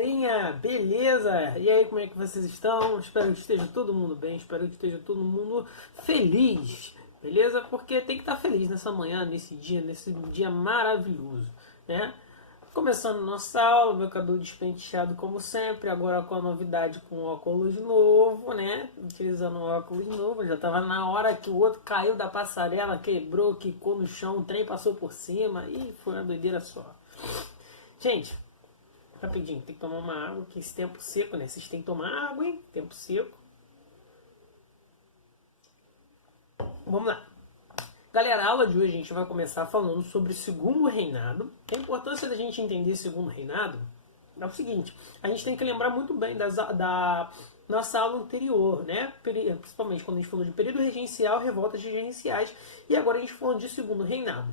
galerinha, beleza? E aí, como é que vocês estão? Espero que esteja todo mundo bem, espero que esteja todo mundo feliz, beleza? Porque tem que estar feliz nessa manhã, nesse dia maravilhoso, né? Começando nossa aula, meu cabelo despenteado como sempre, agora com a novidade com óculos novo, né? Utilizando o óculos novo, já tava na hora que o outro caiu da passarela, quebrou, quicou no chão, o trem passou por cima e foi uma doideira só. Gente, rapidinho, tem que tomar uma água, que esse tempo seco, né? Vocês têm que tomar água, hein? Tempo seco. Vamos lá. Galera, a aula de hoje a gente vai começar falando sobre o segundo reinado. A importância da gente entender o segundo reinado é o seguinte, a gente tem que lembrar muito bem da nossa aula anterior, né? Principalmente quando a gente falou de período regencial, revoltas regenciais, e agora a gente falando de segundo reinado.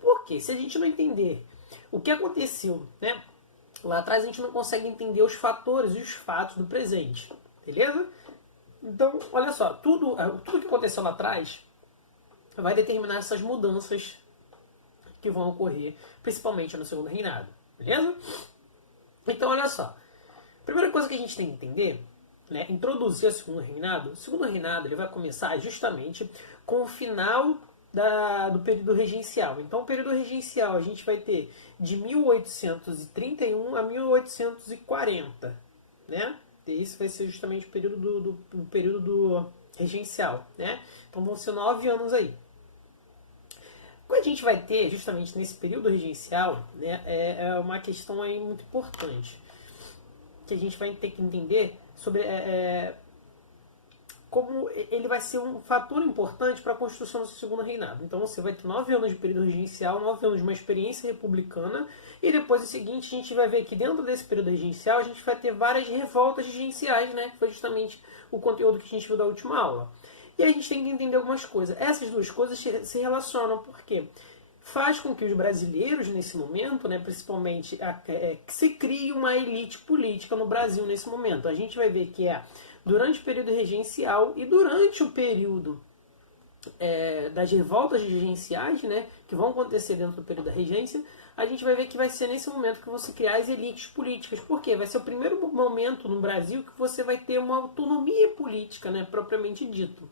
Por quê? Se a gente não entender o que aconteceu, né? Lá atrás a gente não consegue entender os fatores e os fatos do presente, beleza? Então, olha só, tudo que aconteceu lá atrás vai determinar essas mudanças que vão ocorrer, principalmente no segundo reinado, beleza? Então, olha só, a primeira coisa que a gente tem que entender, né, introduzir o segundo reinado ele vai começar justamente com o final do período regencial. Então, o período regencial a gente vai ter de 1831 a 1840, né? E esse vai ser justamente o período do regencial, né? Então, vão ser 9 anos aí. O que a gente vai ter justamente nesse período regencial, né, é uma questão aí muito importante, que a gente vai ter que entender sobre como ele vai ser um fator importante para a construção do segundo reinado. Então você vai ter 9 anos de período regencial, 9 anos de uma experiência republicana, e depois o seguinte, a gente vai ver que dentro desse período regencial a gente vai ter várias revoltas regenciais, né, que foi justamente o conteúdo que a gente viu da última aula. E a gente tem que entender algumas coisas. Essas duas coisas se relacionam, porque faz com que os brasileiros, nesse momento, né, principalmente, se crie uma elite política no Brasil nesse momento. A gente vai ver que durante o período regencial e durante o período das revoltas regenciais, né, que vão acontecer dentro do período da regência, a gente vai ver que vai ser nesse momento que vão se criar as elites políticas. Por quê? Vai ser o primeiro momento no Brasil que você vai ter uma autonomia política, né, propriamente dito.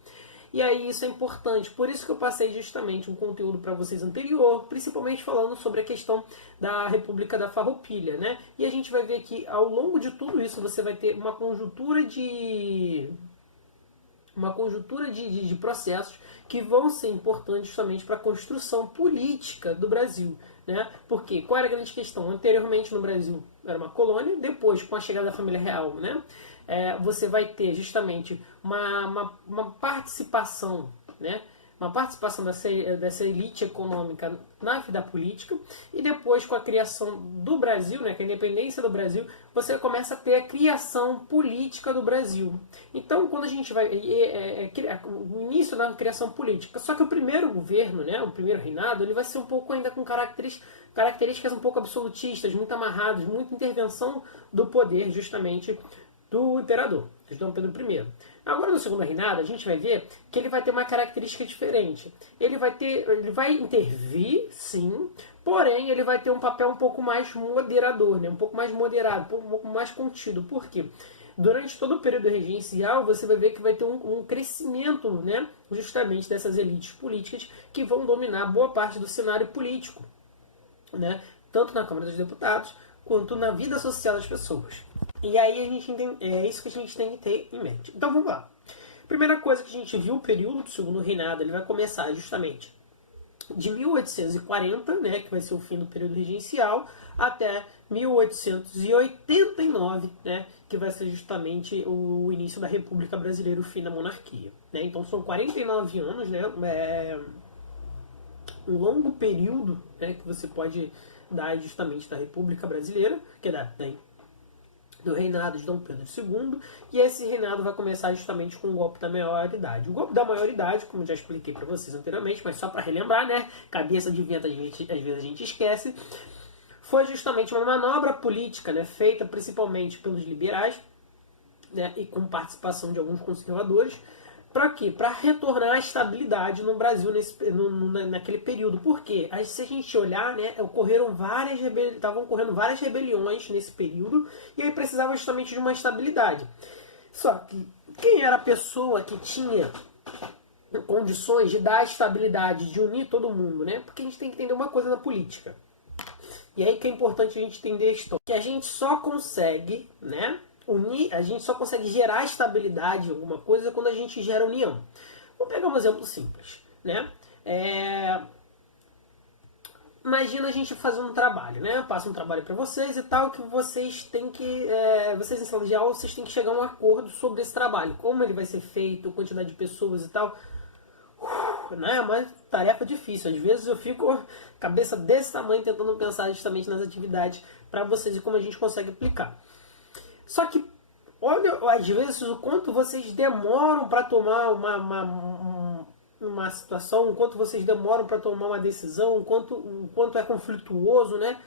E aí isso é importante, por isso que eu passei justamente um conteúdo para vocês anterior, principalmente falando sobre a questão da República da Farroupilha, né? E a gente vai ver que ao longo de tudo isso você vai ter uma conjuntura de processos que vão ser importantes justamente para a construção política do Brasil. Né? Porque qual era a grande questão? Anteriormente no Brasil era uma colônia, depois com a chegada da família real, né? Você vai ter justamente uma participação, né? Uma participação dessa elite econômica na vida política, e depois com a criação do Brasil, né, com a independência do Brasil, você começa a ter a criação política do Brasil. Então, quando a gente vai... o início da criação política. Só que o primeiro governo, né, o primeiro reinado, ele vai ser um pouco ainda com características um pouco absolutistas, muito amarradas, muita intervenção do poder, justamente, do imperador, de Dom Pedro I. Agora, no segundo reinado, a gente vai ver que ele vai ter uma característica diferente. Ele vai intervir, sim, porém ele vai ter um papel um pouco mais moderador, né? Um pouco mais moderado, um pouco mais contido. Por quê? Durante todo o período regencial, você vai ver que vai ter um crescimento, né, justamente dessas elites políticas que vão dominar boa parte do cenário político, né? Tanto na Câmara dos Deputados, quanto na vida social das pessoas. E aí é isso que a gente tem que ter em mente. Então vamos lá. Primeira coisa que a gente viu, o período do segundo reinado, ele vai começar justamente de 1840, né, que vai ser o fim do período regencial, até 1889, né, que vai ser justamente o início da República Brasileira, o fim da monarquia. Né? Então são 49 anos, né, um longo período, né, que você pode dar justamente da República Brasileira, que é do reinado de Dom Pedro II, e esse reinado vai começar justamente com o golpe da maioridade. O golpe da maioridade, como já expliquei para vocês anteriormente, mas só para relembrar, né, cabeça de vento às vezes a gente esquece, foi justamente uma manobra política, né, feita principalmente pelos liberais, né, e com participação de alguns conservadores, Para quê? Para retornar a estabilidade no Brasil naquele período. Por quê? Aí, se a gente olhar, né, estavam ocorrendo várias rebeliões nesse período, e aí precisava justamente de uma estabilidade. Só que quem era a pessoa que tinha condições de dar estabilidade, de unir todo mundo, né? Porque a gente tem que entender uma coisa na política. E aí que é importante a gente entender a história. Que a gente só consegue, né, unir, a gente só consegue gerar estabilidade em alguma coisa quando a gente gera união. Vamos pegar um exemplo simples, né? Imagina a gente fazendo um trabalho, né? Eu passo um trabalho para vocês e tal, que vocês têm que, vocês em sala de aula, vocês têm que chegar a um acordo sobre esse trabalho, como ele vai ser feito, quantidade de pessoas e tal. Né? É uma tarefa difícil. Às vezes eu fico cabeça desse tamanho tentando pensar justamente nas atividades para vocês e como a gente consegue aplicar. Só que olha, às vezes, o quanto vocês demoram para tomar uma situação, o quanto vocês demoram para tomar uma decisão, o quanto é conflituoso, né?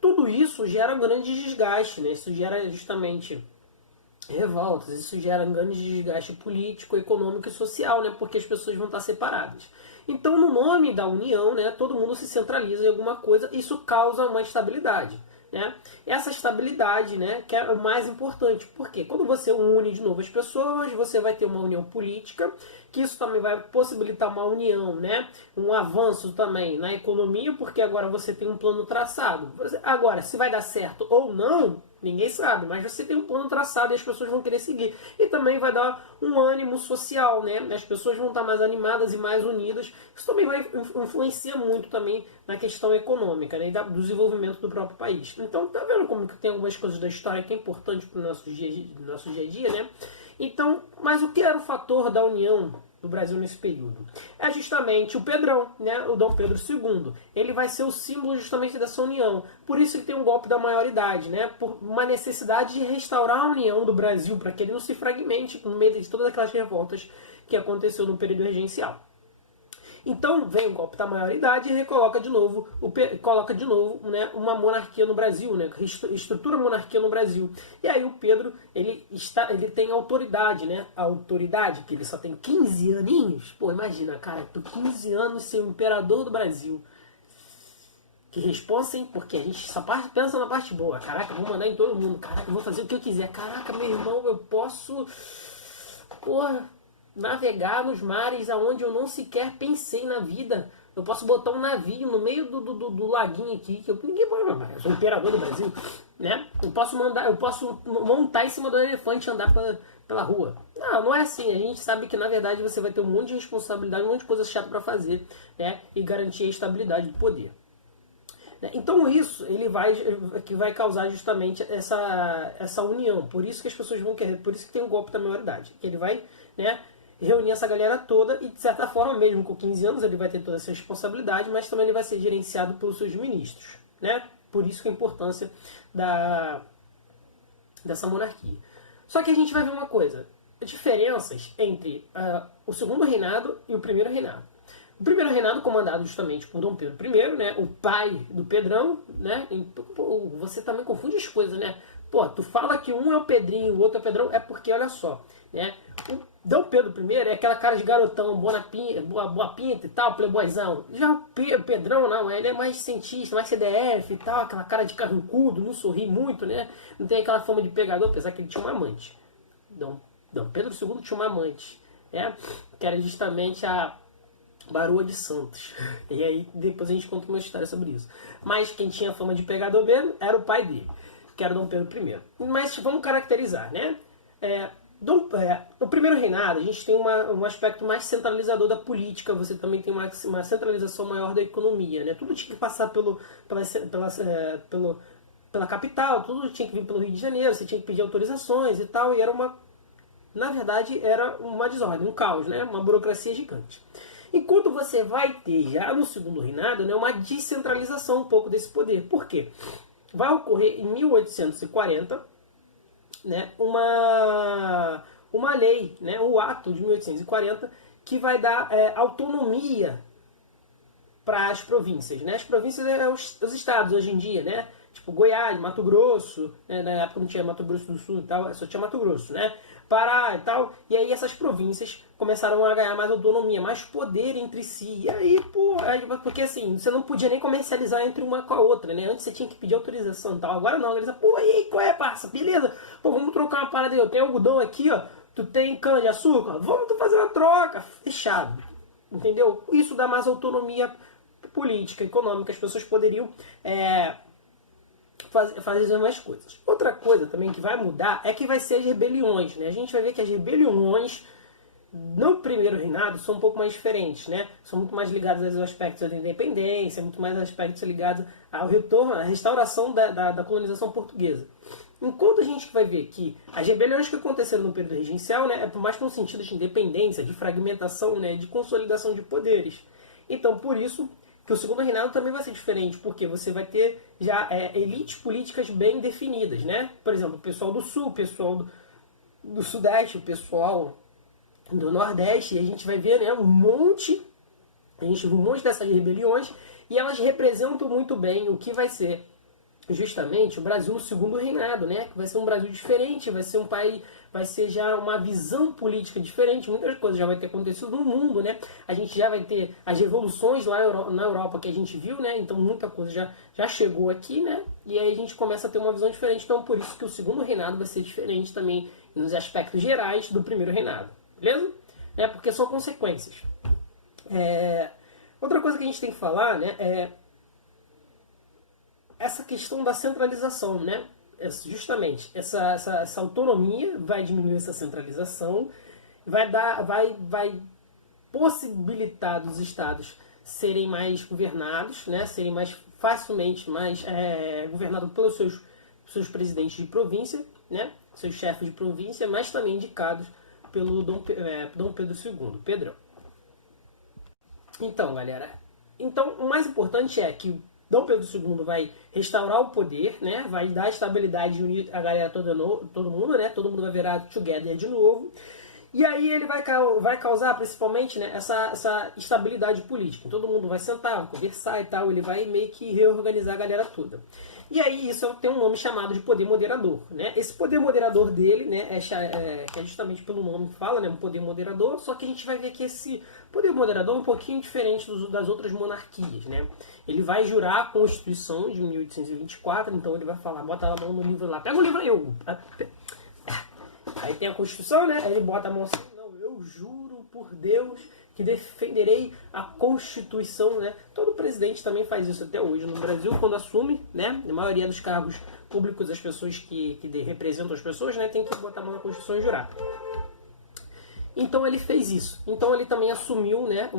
Tudo isso gera um grande desgaste, né? Isso gera justamente revoltas, isso gera um grande desgaste político, econômico e social, né? Porque as pessoas vão estar separadas. Então, no nome da união, né, todo mundo se centraliza em alguma coisa, isso causa uma estabilidade. Né? Essa estabilidade, né, que é o mais importante, porque quando você une de novo as pessoas, você vai ter uma união política, que isso também vai possibilitar uma união, né, um avanço também na economia, porque agora você tem um plano traçado. Agora, se vai dar certo ou não, ninguém sabe, mas você tem um plano traçado e as pessoas vão querer seguir. E também vai dar um ânimo social, né? As pessoas vão estar mais animadas e mais unidas. Isso também vai influencia muito também na questão econômica, né? E do desenvolvimento do próprio país. Então, tá vendo como que tem algumas coisas da história que é importante para o nosso dia a dia, né? Então, mas o que era o fator da união do Brasil nesse período? É justamente o Pedrão, né? O Dom Pedro II. Ele vai ser o símbolo justamente dessa união. Por isso ele tem um golpe da maioridade, né? Por uma necessidade de restaurar a união do Brasil, para que ele não se fragmente no meio de todas aquelas revoltas que aconteceu no período regencial. Então vem o golpe da maioridade e recoloca de novo, coloca de novo, né, uma monarquia no Brasil, né, estrutura a monarquia no Brasil. E aí o Pedro ele tem autoridade, né, a autoridade que ele só tem 15 aninhos. Pô, imagina, cara, tô 15 anos ser o imperador do Brasil. Que responsa, hein? Porque a gente só pensa na parte boa. Caraca, vou mandar em todo mundo. Caraca, eu vou fazer o que eu quiser. Caraca, meu irmão, eu posso, porra, navegar nos mares aonde eu não sequer pensei na vida. Eu posso botar um navio no meio do laguinho aqui, que ninguém pode, eu sou o imperador do Brasil, né? Eu posso montar em cima do elefante e andar pela rua. Não é assim. A gente sabe que na verdade você vai ter um monte de responsabilidade, um monte de coisa chata para fazer, né? E garantir a estabilidade do poder. Então isso que vai causar justamente essa união. Por isso que as pessoas vão querer, por isso que tem o golpe da maioridade. Ele vai, né, reunir essa galera toda e, de certa forma, mesmo com 15 anos, ele vai ter toda essa responsabilidade, mas também ele vai ser gerenciado pelos seus ministros. Né? Por isso que a importância dessa monarquia. Só que a gente vai ver uma coisa. Diferenças entre o segundo reinado e o primeiro reinado. O primeiro reinado comandado justamente por Dom Pedro I, né, o pai do Pedrão, né, pô, você também confunde as coisas, né? Pô, tu fala que um é o Pedrinho, o outro é o Pedrão, é porque, olha só, né, o Dom Pedro I é aquela cara de garotão, boa pinta e tal, playboyzão. Já o Pedrão, não, ele é mais cientista, mais CDF e tal, aquela cara de carrancudo, não sorri muito, né, não tem aquela fama de pegador, apesar que ele tinha uma amante. Dom Pedro II tinha uma amante, né, que era justamente a Baroa de Santos. E aí depois a gente conta uma história sobre isso. Mas quem tinha fama de pegador mesmo era o pai dele, que era Dom Pedro I. Mas vamos caracterizar, né? No primeiro reinado a gente tem um aspecto mais centralizador da política, você também tem uma centralização maior da economia, né? Tudo tinha que passar pela capital, tudo tinha que vir pelo Rio de Janeiro, você tinha que pedir autorizações e tal, e na verdade era uma desordem, um caos, né? Uma burocracia gigante. Enquanto você vai ter já no segundo reinado, né, uma descentralização um pouco desse poder. Por quê? Vai ocorrer em 1840, né, uma lei, né, o ato de 1840, que vai dar autonomia para as províncias. Né? As províncias são os estados hoje em dia, né? Tipo Goiás, Mato Grosso, né? Na época não tinha Mato Grosso do Sul e tal, só tinha Mato Grosso, né? Pará e tal. E aí essas províncias começaram a ganhar mais autonomia, mais poder entre si. E aí, pô, porque assim, você não podia nem comercializar entre uma com a outra, né? Antes você tinha que pedir autorização e tal. Agora não, eles pô, e aí, qual é, parça? Beleza? Pô, vamos trocar uma parada aí. Eu tenho algodão aqui, ó. Tu tem cana de açúcar? Vamos fazer uma troca. Fechado. Entendeu? Isso dá mais autonomia política, econômica. As pessoas poderiam fazer mais coisas. Outra coisa também que vai mudar é que vai ser as rebeliões, né? A gente vai ver que as rebeliões no primeiro reinado são um pouco mais diferentes, né? São muito mais ligadas aos aspectos da independência, muito mais aspectos ligados ao retorno, à restauração da colonização portuguesa. Enquanto a gente vai ver que as rebeliões que aconteceram no período regencial, né, é por mais que um sentido de independência, de fragmentação, né, de consolidação de poderes. Então, por isso que o segundo reinado também vai ser diferente, porque você vai ter já elites políticas bem definidas, né? Por exemplo, o pessoal do Sul, o pessoal do Sudeste, o pessoal do Nordeste, e a gente vai ver, né, um monte dessas rebeliões, e elas representam muito bem o que vai ser justamente o Brasil no segundo reinado, né? Que vai ser um Brasil diferente, vai ser um país, vai ser já uma visão política diferente, muitas coisas já vai ter acontecido no mundo, né? A gente já vai ter as revoluções lá na Europa que a gente viu, né? Então muita coisa já chegou aqui, né? E aí a gente começa a ter uma visão diferente, então por isso que o segundo reinado vai ser diferente também nos aspectos gerais do primeiro reinado, beleza? Porque são consequências. Outra coisa que a gente tem que falar, né, é essa questão da centralização, né? Justamente, essa autonomia vai diminuir essa centralização, vai possibilitar dos estados serem mais governados, né? Serem mais facilmente governados pelos seus presidentes de província, né? Seus chefes de província, mas também indicados pelo Dom Pedro II, Pedrão. Então, galera, o mais importante é que Dom Pedro II vai restaurar o poder, né? Vai dar estabilidade e unir a galera todo mundo, né? Todo mundo vai virar together de novo. E aí ele vai causar principalmente, né, essa estabilidade política. Todo mundo vai sentar, conversar e tal. Ele vai meio que reorganizar a galera toda. E aí isso tem um nome chamado de poder moderador, né? Esse poder moderador dele, né, que é justamente pelo nome que fala, né, um poder moderador. Só que a gente vai ver que esse poder moderador é um pouquinho diferente das outras monarquias, né? Ele vai jurar a Constituição de 1824, então ele vai falar, bota a mão no livro lá, pega o livro aí, aí tem a Constituição, né? Aí ele bota a mão assim, não, eu juro por Deus que defenderei a Constituição, né? Todo presidente também faz isso até hoje no Brasil, quando assume, né? A maioria dos cargos públicos, as pessoas que representam as pessoas, né? Tem que botar a mão na Constituição e jurar. Então ele fez isso. Então ele também assumiu, né?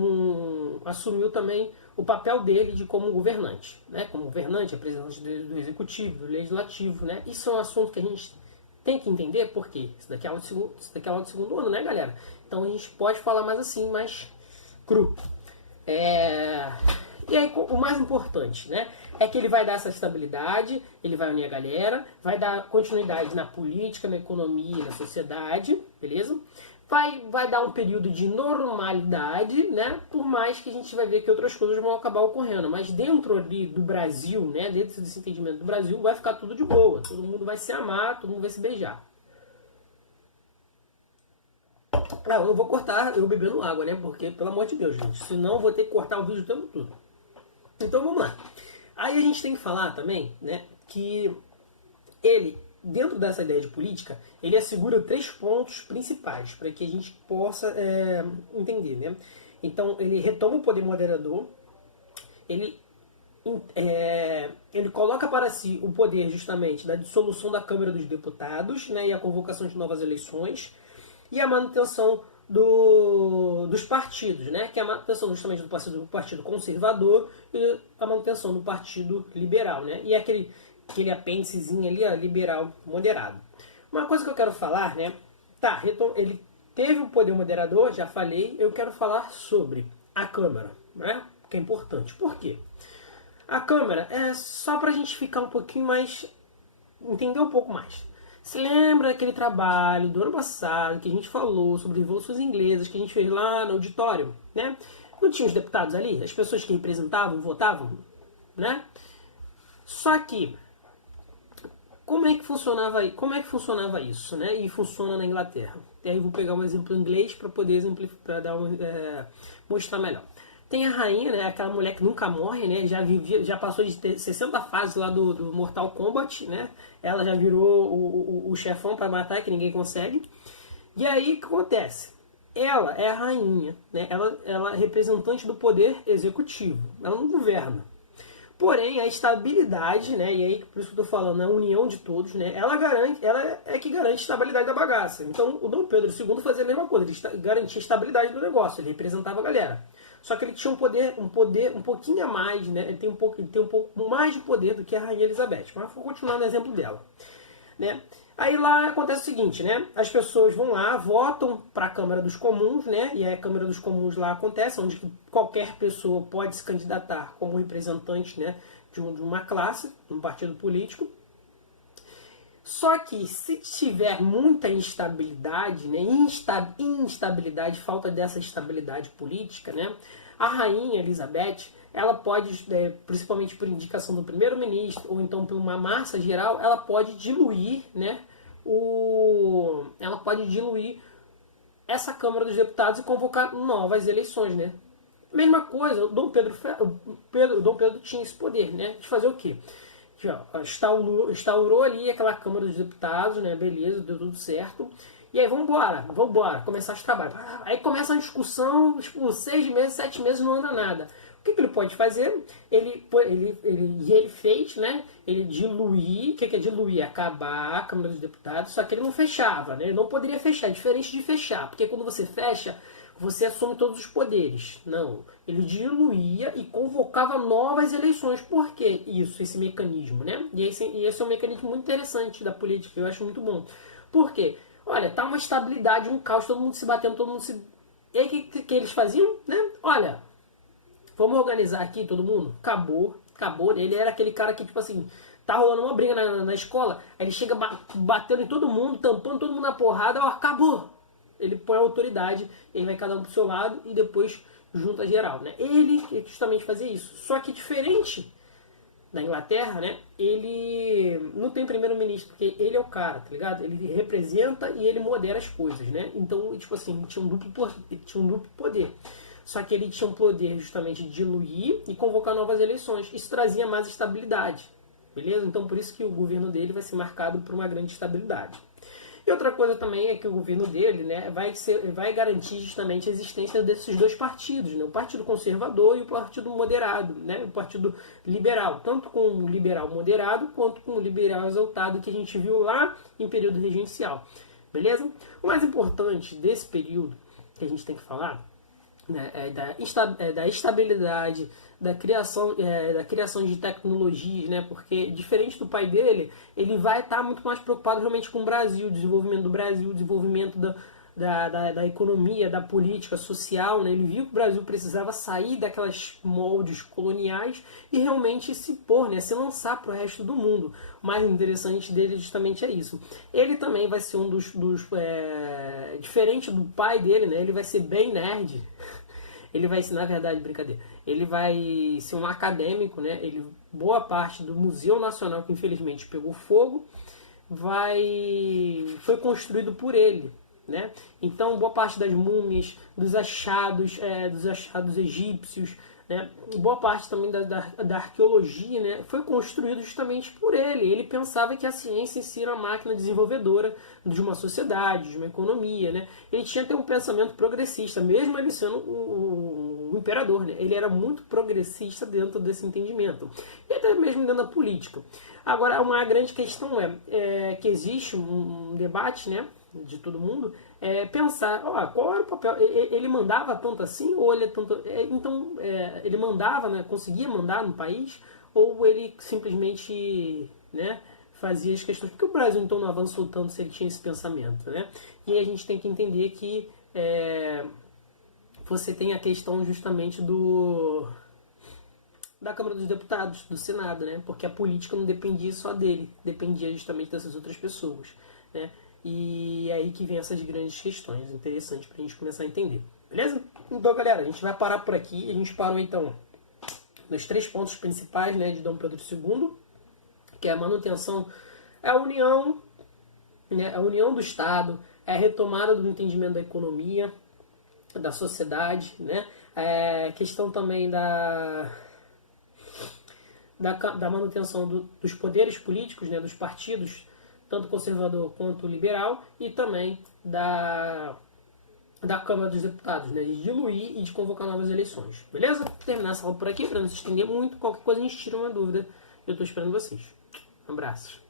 Assumiu também o papel dele de como governante, né? Como governante, representante do executivo, do legislativo, né? Isso é um assunto que a gente tem que entender, porque isso daqui é aula de segundo ano, né, galera? Então a gente pode falar mais assim, mais cru. E aí o mais importante, né, é que ele vai dar essa estabilidade, ele vai unir a galera, vai dar continuidade na política, na economia, na sociedade, beleza? Vai dar um período de normalidade, né? Por mais que a gente vai ver que outras coisas vão acabar ocorrendo. Mas dentro ali do Brasil, né? Dentro desse entendimento do Brasil, vai ficar tudo de boa. Todo mundo vai se amar, todo mundo vai se beijar. Eu vou cortar eu bebendo água, né? Porque, pelo amor de Deus, gente. Senão eu vou ter que cortar o vídeo o tempo todo. Então vamos lá. Aí a gente tem que falar também, né? Que ele, dentro dessa ideia de política, ele assegura 3 pontos principais para que a gente possa entender, né? Então, ele retoma o poder moderador, ele coloca para si o poder justamente da dissolução da Câmara dos Deputados, né, e a convocação de novas eleições, e a manutenção dos partidos, né, que é a manutenção justamente do partido conservador e a manutenção do Partido Liberal, né, e aquele apêndicezinho ali, ó, liberal moderado. Uma coisa que eu quero falar, né? Ele teve o poder moderador, já falei, eu quero falar sobre a Câmara, né? Que é importante. Por quê? A Câmara é só pra gente ficar um pouquinho mais, entender um pouco mais. Se lembra daquele trabalho do ano passado que a gente falou sobre revoluções inglesas que a gente fez lá no auditório, né? Não tinha os deputados ali? As pessoas que representavam, votavam, né? Só que como é que funcionava isso, né? E funciona na Inglaterra. E aí eu vou pegar um exemplo em inglês para poder exemplificar, mostrar melhor. Tem a rainha, né? Aquela mulher que nunca morre, né? Já passou de 60 fases lá do Mortal Kombat, né? Ela já virou o chefão para matar, que ninguém consegue. E aí o que acontece? Ela é a rainha, né? Ela é representante do poder executivo. Ela não governa. Porém, a estabilidade, né, e aí por isso que eu estou falando, a união de todos, né, ela é que garante a estabilidade da bagaça. Então, o Dom Pedro II fazia a mesma coisa, ele garantia a estabilidade do negócio, ele representava a galera. Só que ele tinha um poder um pouquinho a mais, né, ele tem um pouco mais de poder do que a Rainha Elizabeth. Mas vou continuar no exemplo dela, né? Aí lá acontece o seguinte, né? As pessoas vão lá, votam para a Câmara dos Comuns, né? E a Câmara dos Comuns lá acontece, onde qualquer pessoa pode se candidatar como representante, né, de uma classe, de um partido político. Só que se tiver muita instabilidade, né, instabilidade, falta dessa estabilidade política, né, a Rainha Elizabeth, ela pode, principalmente por indicação do primeiro-ministro, ou então por uma massa geral, ela pode diluir, né, ela pode diluir essa Câmara dos Deputados e convocar novas eleições, né. Mesma coisa, o Dom Pedro tinha esse poder, né, de fazer o quê? Instaurou ali aquela Câmara dos Deputados, né, beleza, deu tudo certo. E aí, vamos embora, começar os trabalhos. Aí começa a discussão, tipo, 6 meses, 7 meses, não anda nada. O que ele pode fazer? Ele fez, né? Ele diluir, o que é diluir? Acabar a Câmara dos Deputados, só que ele não fechava, né? Ele não poderia fechar, diferente de fechar, porque quando você fecha, você assume todos os poderes. Não, ele diluía e convocava novas eleições. Por que isso, esse mecanismo, né? E esse é um mecanismo muito interessante da política, eu acho muito bom. Por quê? Olha, tá uma estabilidade, um caos, todo mundo se batendo, todo mundo se... E aí o que eles faziam, né? Olha, vamos organizar aqui todo mundo? Acabou. Ele era aquele cara que, tipo assim, tá rolando uma briga na escola, aí ele chega batendo em todo mundo, tampando todo mundo na porrada, ó, acabou. Ele põe a autoridade, ele vai cada um pro seu lado e depois junta geral, né? Ele justamente fazia isso. Só que diferente da Inglaterra, né? Ele não tem primeiro-ministro, porque ele é o cara, tá ligado? Ele representa e ele modera as coisas, né? Então, tipo assim, ele tinha um duplo poder. Só que ele tinha um poder justamente de diluir e convocar novas eleições. Isso trazia mais estabilidade, beleza? Então, por isso que o governo dele vai ser marcado por uma grande estabilidade. E outra coisa também é que o governo dele, né, vai garantir justamente a existência desses dois partidos, né, o Partido Conservador e o Partido Moderado, né, o Partido Liberal, tanto com o liberal moderado quanto com o liberal exaltado que a gente viu lá em período regencial. Beleza? O mais importante desse período que a gente tem que falar, né, da estabilidade, da criação de tecnologias, né, porque diferente do pai dele, ele vai estar muito mais preocupado realmente com o Brasil, o desenvolvimento do Brasil, o desenvolvimento da economia, da política social, né? Ele viu que o Brasil precisava sair daquelas moldes coloniais e realmente se pôr, né? Se lançar para o resto do mundo. O mais interessante dele justamente é isso. Ele também vai ser um dos diferente do pai dele, né? Ele vai ser bem nerd. Ele vai ser, na verdade, brincadeira, ele vai ser um acadêmico, né? Boa parte do Museu Nacional, que infelizmente pegou fogo, foi construído por ele, né? Então, boa parte das múmias, dos achados egípcios, né? Boa parte também da arqueologia, né? Foi construído justamente por ele. Ele pensava que a ciência em si era a máquina desenvolvedora de uma sociedade, de uma economia, né? Ele tinha até um pensamento progressista, mesmo ele sendo o imperador, né? Ele era muito progressista dentro desse entendimento. E até mesmo dentro da política. Agora, uma grande questão é que existe um debate, né, de todo mundo, pensar, qual era o papel, ele mandava tanto assim, ou ele ele mandava, né, conseguia mandar no país, ou ele simplesmente, né, fazia as questões, porque o Brasil então não avançou tanto se ele tinha esse pensamento, né, e aí a gente tem que entender que você tem a questão justamente da Câmara dos Deputados, do Senado, né? Porque a política não dependia só dele, dependia justamente dessas outras pessoas, né? E é aí que vem essas grandes questões interessantes para a gente começar a entender, beleza? Então, galera, a gente vai parar por aqui. A gente parou, então, nos 3 pontos principais, né, de Dom Pedro II, que é a manutenção é a união, né, a união do Estado, é a retomada do entendimento da economia, da sociedade, né, questão também da manutenção dos poderes políticos, né, dos partidos, tanto conservador quanto liberal, e também da Câmara dos Deputados, né, de diluir e de convocar novas eleições. Beleza? Vou terminar essa aula por aqui, para não se estender muito. Qualquer coisa a gente tira uma dúvida. Eu estou esperando vocês. Abraços.